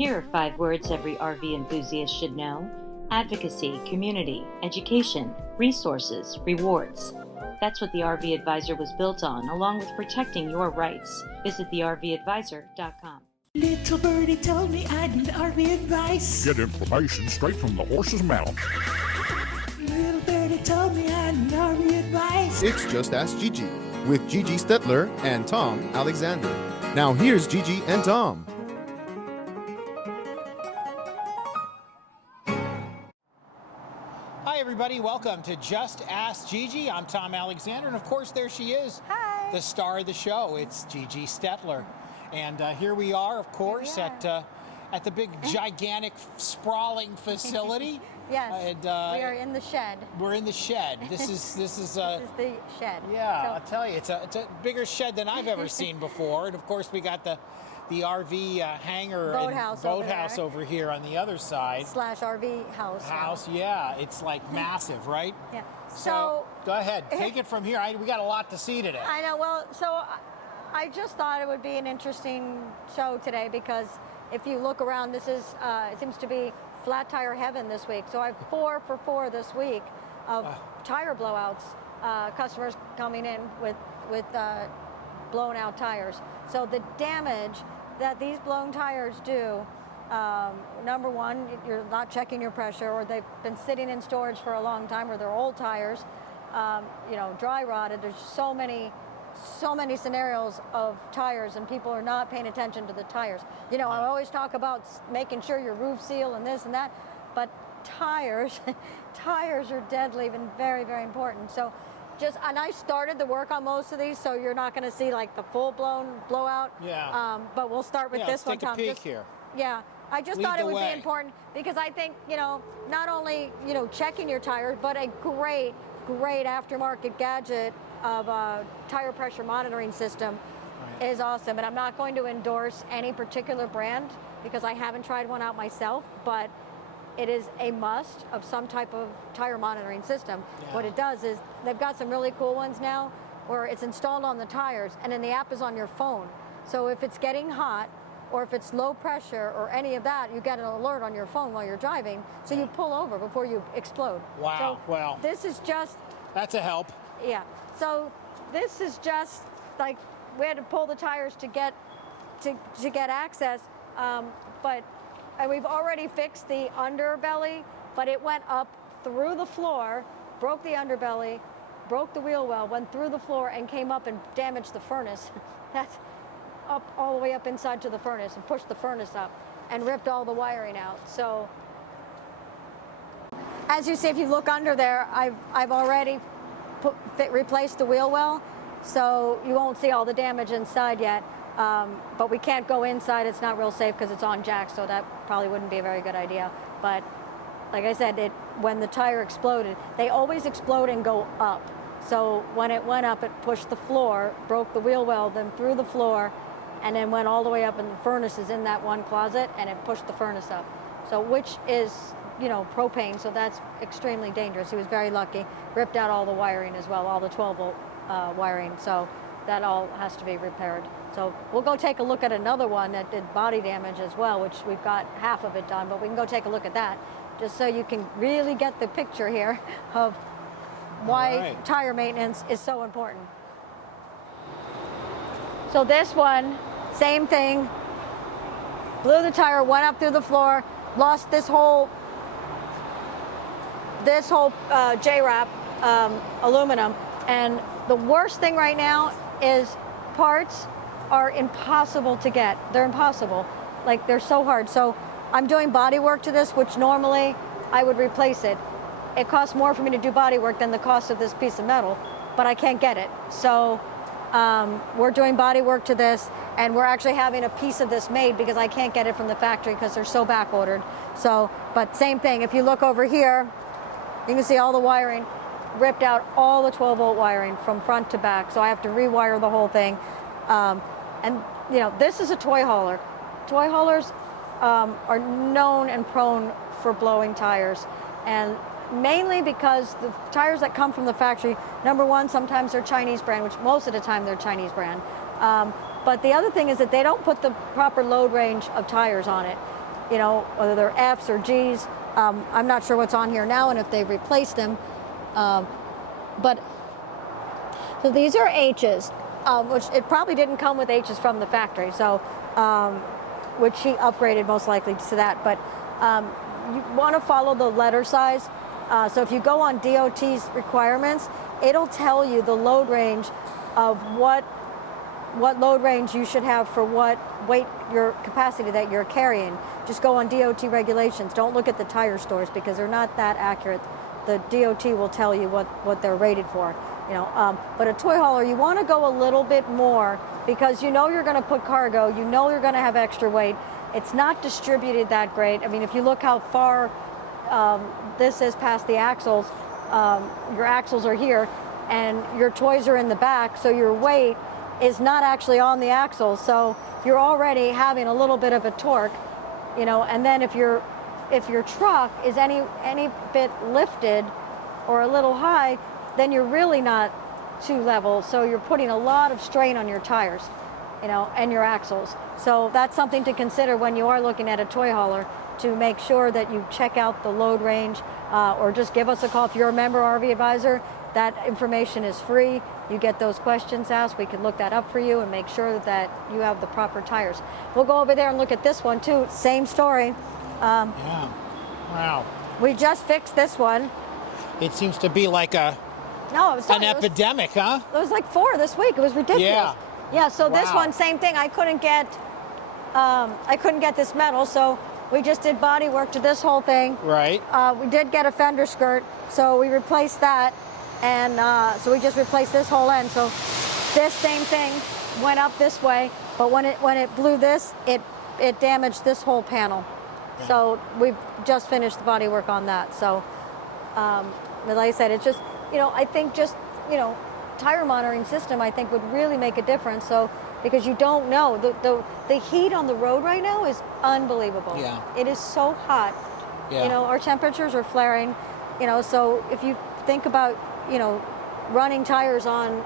Here are 5 words every RV enthusiast should know: advocacy, community, education, resources, rewards. That's what the RV Advisor was built on, along with protecting your rights. Visit thervadvisor.com. Little birdie told me I'd need RV advice. Get information straight from the horse's mouth. Little birdie told me I'd need RV advice. It's Just Ask Gigi with Gigi Stetler and Tom Alexander. Now here's Gigi and Tom. Hi everybody, welcome to Just Ask Gigi. I'm Tom Alexander, and of course there she is. Hi. The star of the show. It's Gigi Stetler. And here we are, of course, at the big, gigantic, sprawling facility. Yes, and, we are in the shed. We're in the shed. This is This is the shed. Yeah, So- I'll tell you, it's a bigger shed than I've ever seen before. And of course, we got the RV hangar Boathouse and over boathouse there. over here on the other side. / RV house. Yeah, it's like massive, right? Yeah. So go ahead, take it from here. We got a lot to see today. I know. Well, so I just thought it would be an interesting show today because if you look around, this is it seems to be flat tire heaven this week. So I have 4 for 4 this week of tire blowouts. Customers coming in with blown out tires. So the damage that these blown tires do. Number one, you're not checking your pressure, or they've been sitting in storage for a long time, or they're old tires, dry rotted. There's so many scenarios of tires, and people are not paying attention to the tires. I always talk about making sure your roof seal and this and that, but tires are deadly and very, very important. So and I started the work on most of these, so you're not going to see like the full-blown blowout. Yeah. But we'll start with this one, Tom. Tom. Take a peek here. Yeah, I just Lead thought it the would way. be important because I think, not only, checking your tires, but a great aftermarket gadget of a tire pressure monitoring system is awesome. And I'm not going to endorse any particular brand because I haven't tried one out myself, but it is a must of some type of tire monitoring system. Yeah. What it does is they've got some really cool ones now where it's installed on the tires and then the app is on your phone. So if it's getting hot or if it's low pressure or any of that, you get an alert on your phone while you're driving, so you pull over before you explode. Wow, So well. This is just, That's a help. yeah. So this is just like, we had to pull the tires to get access, and we've already fixed the underbelly, but it went up through the floor, broke the underbelly, broke the wheel well, went through the floor and came up and damaged the furnace. That's up all the way up inside to the furnace and pushed the furnace up and ripped all the wiring out. So as you see, if you look under there, I've already replaced the wheel well, so you won't see all the damage inside yet. But we can't go inside. It's not real safe because it's on jacks, so that probably wouldn't be a very good idea. But like I said, when the tire exploded, they always explode and go up. So when it went up, it pushed the floor, broke the wheel well, then through the floor, and then went all the way up, and the furnace is in that one closet, and it pushed the furnace up. So which is, propane, so that's extremely dangerous. He was very lucky. Ripped out all the wiring as well, all the 12-volt wiring. So that all has to be repaired. So we'll go take a look at another one that did body damage as well, which we've got half of it done, but we can go take a look at that just so you can really get the picture here of why tire maintenance is so important. So this one, same thing, blew the tire, went up through the floor, lost this whole J-wrap aluminum, and the worst thing right now is parts are impossible to get. They're impossible. Like, they're so hard. So I'm doing body work to this, which normally I would replace it. It costs more for me to do body work than the cost of this piece of metal, but I can't get it. So we're doing body work to this, and we're actually having a piece of this made because I can't get it from the factory because they're so back ordered. So, but same thing, if you look over here, you can see all the wiring, ripped out all the 12-volt wiring from front to back. So I have to rewire the whole thing. And this is a toy hauler. Toy haulers are known and prone for blowing tires, and mainly because the tires that come from the factory, number one, sometimes they're Chinese brand, which most of the time they're Chinese brand. But the other thing is that they don't put the proper load range of tires on it. whether they're Fs or Gs. I'm not sure what's on here now and if they've replaced them. But so these are H's, which it probably didn't come with H's from the factory. So, which she upgraded most likely to that. But you want to follow the letter size. So if you go on DOT's requirements, it'll tell you the load range of what load range you should have for what weight, your capacity that you're carrying. Just go on DOT regulations. Don't look at the tire stores because they're not that accurate. The DOT will tell you what they're rated for. But a toy hauler, you want to go a little bit more because you're going to put cargo, you're going to have extra weight. It's not distributed that great. I mean, if you look how far this is past the axles, your axles are here, and your toys are in the back, so your weight is not actually on the axles. So you're already having a little bit of a torque, and then if your truck is any bit lifted or a little high, then you're really not too level. So you're putting a lot of strain on your tires, and your axles. So that's something to consider when you are looking at a toy hauler, to make sure that you check out the load range, or just give us a call. If you're a member RV Advisor, that information is free. You get those questions asked. We can look that up for you and make sure that you have the proper tires. We'll go over there and look at this one too. Same story. Yeah. Wow. We just fixed this one. It seems to be like an epidemic, huh? It was like 4 this week. It was ridiculous. Yeah. Yeah. So this Wow. one, same thing. I couldn't get this metal, so we just did body work to this whole thing. Right. We did get a fender skirt, so we replaced that, and so we just replaced this whole end. So this same thing went up this way, but when it blew this, it damaged this whole panel. Yeah. So we've just finished the body work on that. So, like I said, it's just I think just tire monitoring system I think would really make a difference. So because you don't know the heat on the road right now is unbelievable. Yeah. It is so hot. Yeah. Our temperatures are flaring. So if you think about running tires on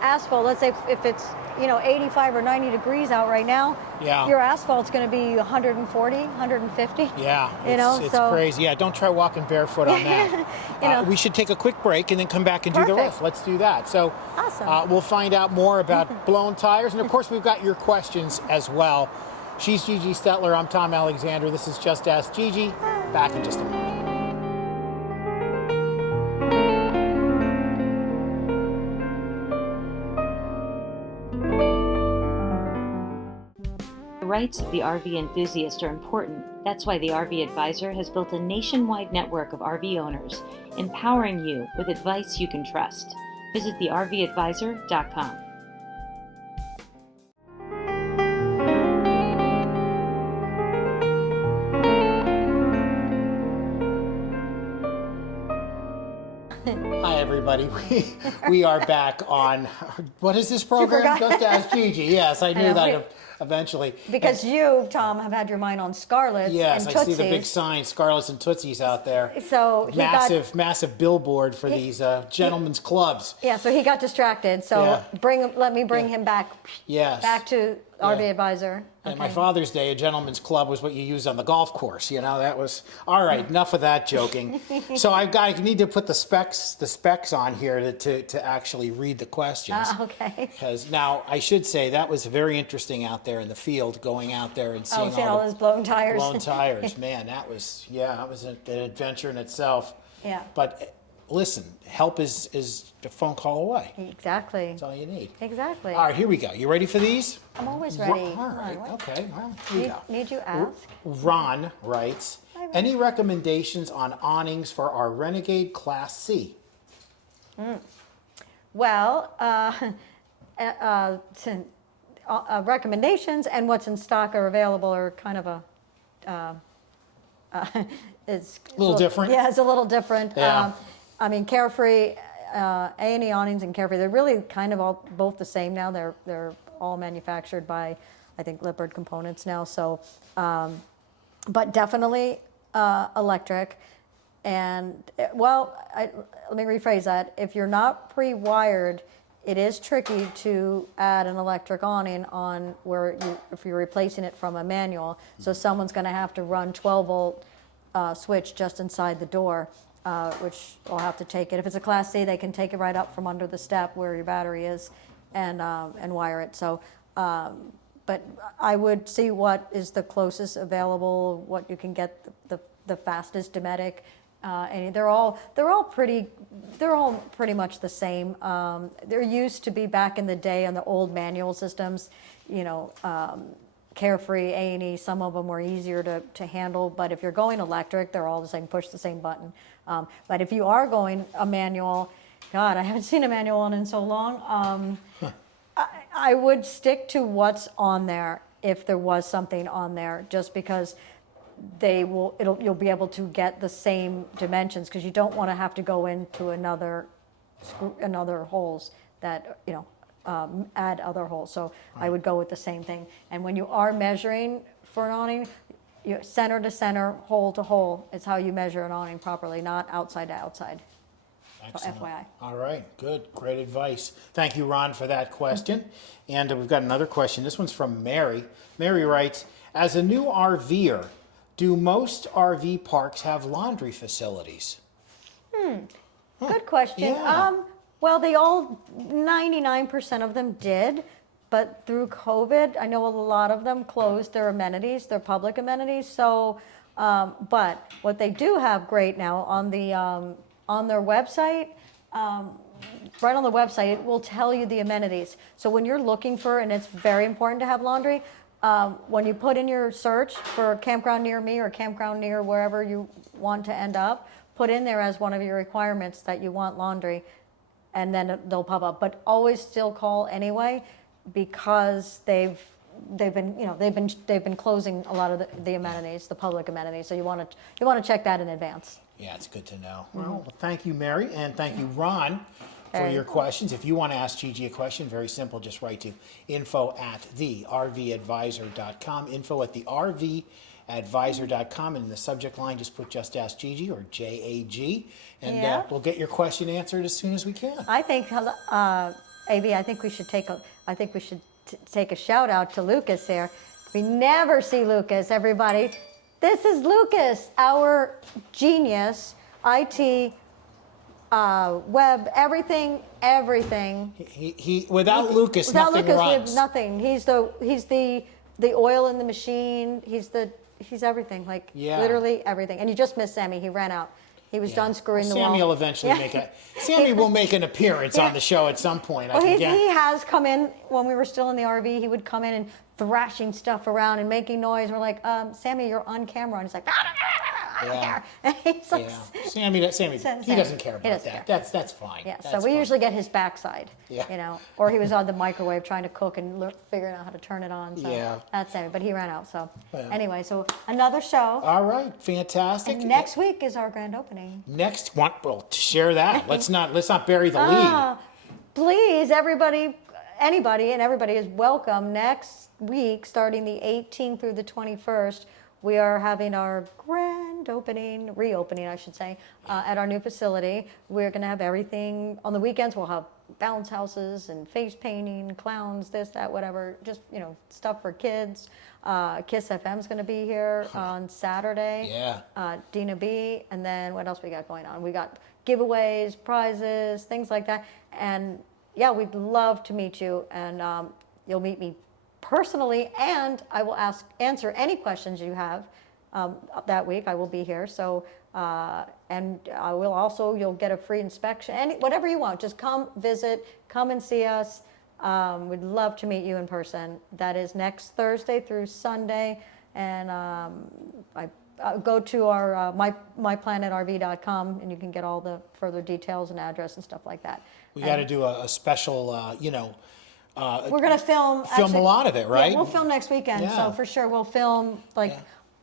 asphalt, let's say if it's 85 or 90 degrees out right now, yeah, your asphalt's going to be 140, 150. Yeah, it's so crazy. Yeah, don't try walking barefoot on that. We should take a quick break and then come back and do the rest. Let's do that. So awesome. We'll find out more about blown tires, and of course we've got your questions as well. She's Gigi Stetler. I'm Tom Alexander. This is Just Ask Gigi. Back in just a moment. The rights of the RV enthusiast are important. That's why the RV Advisor has built a nationwide network of RV owners, empowering you with advice you can trust. Visit thervadvisor.com. Hi, everybody. We are back on, what is this program? Just Ask Gigi. Yes, I knew that eventually. Because you, Tom, have had your mind on Scarlett's and Tootsies. Yes, I see the big sign, Scarlett's and Tootsies out there. So massive billboard for these gentlemen's clubs. Yeah, so he got distracted. So let me bring him back. Yes. Back to RV Advisor. And my Father's Day, a gentleman's club was what you used on the golf course. That was all right. Enough of that joking. So I need to put the specs on here to actually read the questions. Okay. Because now I should say that was very interesting out there in the field, going out there and seeing all those blown tires. Blown tires, man. That was an adventure in itself. Yeah. But listen, help is a phone call away. Exactly. That's all you need. Exactly. All right, here we go. You ready for these? I'm always ready. All right, okay. Well, here we go. Need you ask? Ron writes, any recommendations on awnings for our Renegade Class C? Well, recommendations and what's in stock or available are kind of it's a little different. Yeah, it's a little different. Yeah. Carefree, A&E awnings and Carefree, they're really kind of all both the same now. They're all manufactured by, I think, Lippert Components now. So, but definitely electric. And let me rephrase that. If you're not pre-wired it is tricky to add an electric awning on where if you're replacing it from a manual. So someone's going to have to run 12-volt switch just inside the door, which will have to take it. If it's a Class C, they can take it right up from under the step where your battery is and wire it. So, but I would see what is the closest available, what you can get the fastest Dometic. And they're all pretty much the same. There used to be back in the day on the old manual systems, Carefree, A&E, some of them were easier to handle, but if you're going electric, they're all the same, push the same button. But if you are going a manual, God, I haven't seen a manual one in so long. I would stick to what's on there if there was something on there, just because you'll be able to get the same dimensions, because you don't want to have to go into another holes that, add other holes. So I would go with the same thing. And when you are measuring for an awning, center to center, hole to hole is how you measure an awning properly, not outside to outside. Excellent. So FYI. All right, good, great advice. Thank you, Ron, for that question. And we've got another question. This one's from Mary. Mary writes, as a new RVer, do most RV parks have laundry facilities? Good question. Yeah. Well, they all, 99% of them did, but through COVID, I know a lot of them closed their amenities, their public amenities. So, but what they do have great now on their website, right on the website, it will tell you the amenities. So when you're looking for, and it's very important to have laundry, when you put in your search for campground near me or campground near wherever you want to end up, put in there as one of your requirements that you want laundry, and then they'll pop up. But always still call anyway, because they've been closing a lot of the amenities, the public amenities. So you want to check that in advance. Yeah, it's good to know. Well, thank you, Mary, and thank you, Ron, for your questions. If you want to ask Gigi a question, very simple, just write to info@thervadvisor.com, info@thervadvisor.com, and in the subject line, just put Just Ask Gigi or JAG, and we'll get your question answered as soon as we can. I think, AB, I think we should take a shout out to Lucas here. We never see Lucas, everybody. This is Lucas, our genius, IT, web, everything. He without Lucas, nothing Lucas, runs. we have nothing. He's the oil in the machine. He's everything, literally everything. And you just missed Sammy. He ran out. He was done screwing the wall. Sammy will eventually Sammy will make an appearance on the show at some point. Well, he has come in when we were still in the RV. He would come in and thrashing stuff around and making noise. We're like, Sammy, you're on camera. And he's like, I don't care. And he's like, Sammy, he doesn't care about that. That's fine. Yeah, That's so we fine. usually get his backside, Yeah. or he was on the microwave trying to cook and figuring out how to turn it on. So Yeah. that's Sammy, but he ran out. So Well. anyway, so another show. All right, fantastic. And next week is our grand opening. Next one, well, share that. Let's not bury the lead. Please, anybody and everybody is welcome. Next week, starting the 18th through the 21st, we are having our grand reopening, I should say, at our new facility. We're going to have everything. On the weekends, we'll have bounce houses and face painting, clowns, this, that, whatever, just, stuff for kids. Kiss FM's going to be here on Saturday. Yeah. Dina B. And then what else we got going on? We got giveaways, prizes, things like that. And yeah, we'd love to meet you, and you'll meet me personally, and I will answer any questions you have that week. I will be here. So, and I will also, you'll get a free inspection, whatever you want. Just come visit, come and see us. We'd love to meet you in person. That is next Thursday through Sunday, and go to our myplanetrv.com, and you can get all the further details and address and stuff like that. We got to do a special, we're going to film a lot of it, right? Yeah, we'll film next weekend. Yeah. So for sure we'll film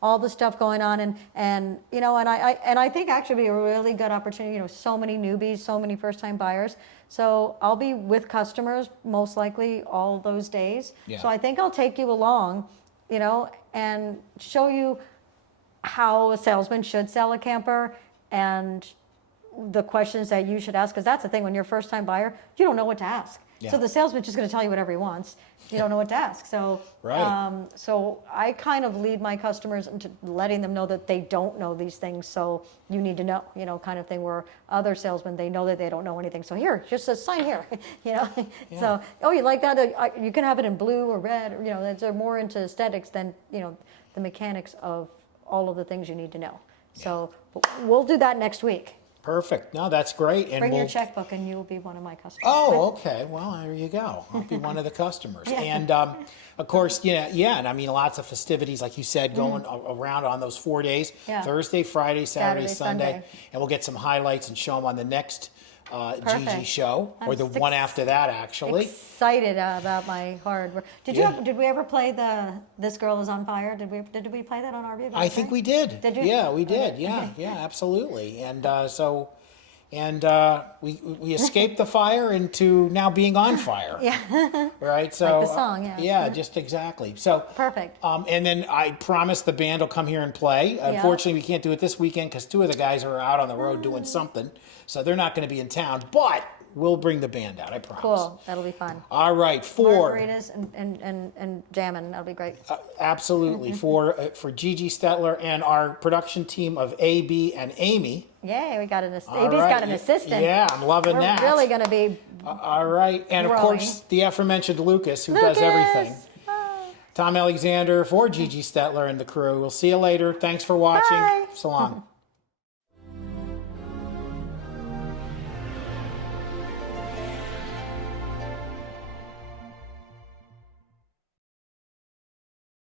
all the stuff going on, and I think actually it'll be a really good opportunity. So many newbies, so many first-time buyers. So I'll be with customers most likely all those days. Yeah. So I think I'll take you along, and show you how a salesman should sell a camper, and the questions that you should ask, because that's the thing, when you're a first-time buyer, you don't know what to ask. Yeah. So the salesman's just going to tell you whatever he wants. You don't know what to ask. So, Right. So I kind of lead my customers into letting them know that they don't know these things. So you need to know, kind of thing. Where other salesmen, they know that they don't know anything. So here, just sign here, So, oh, you like that? You can have it in blue or red. Or, they're more into aesthetics than the mechanics of all of the things you need to know. So we'll do that next week. Perfect. No, that's great. And Bring your checkbook and you will be one of my customers. Oh, okay. Well, there you go. I'll be one of the customers. And of course, and I mean, lots of festivities, like you said, going around on those 4 days, Yeah. Thursday, Friday, Saturday, Sunday. Sunday. And we'll get some highlights and show them on the next Gigi Perfect. show, or the I'm one after that, actually. Excited about my hard work. Did we ever play This Girl Is on Fire? Did we play that on our review? I think we did. Did you? Yeah, we did. Okay. Yeah, yeah, absolutely. And we escaped the fire into now being on fire. Yeah. Right. So the song, yeah. Yeah, just exactly. So Perfect. And then I promised the band will come here and play. Unfortunately, we can't do it this weekend because 2 of the guys are out on the road doing something, so they're not going to be in town. But we'll bring the band out. I promise. Cool. That'll be fun. All right. For Margaritas and jamming. That'll be great. absolutely for Gigi Stetler and our production team of AB and Amy. Yay, we got an All AB's right. got an assistant. Yeah, I'm loving We're that. really going to be All right. And of growing. course, the aforementioned Lucas, who does everything. Tom Alexander for Gigi Stetler and the crew. We'll see you later. Thanks for watching. Bye. So long.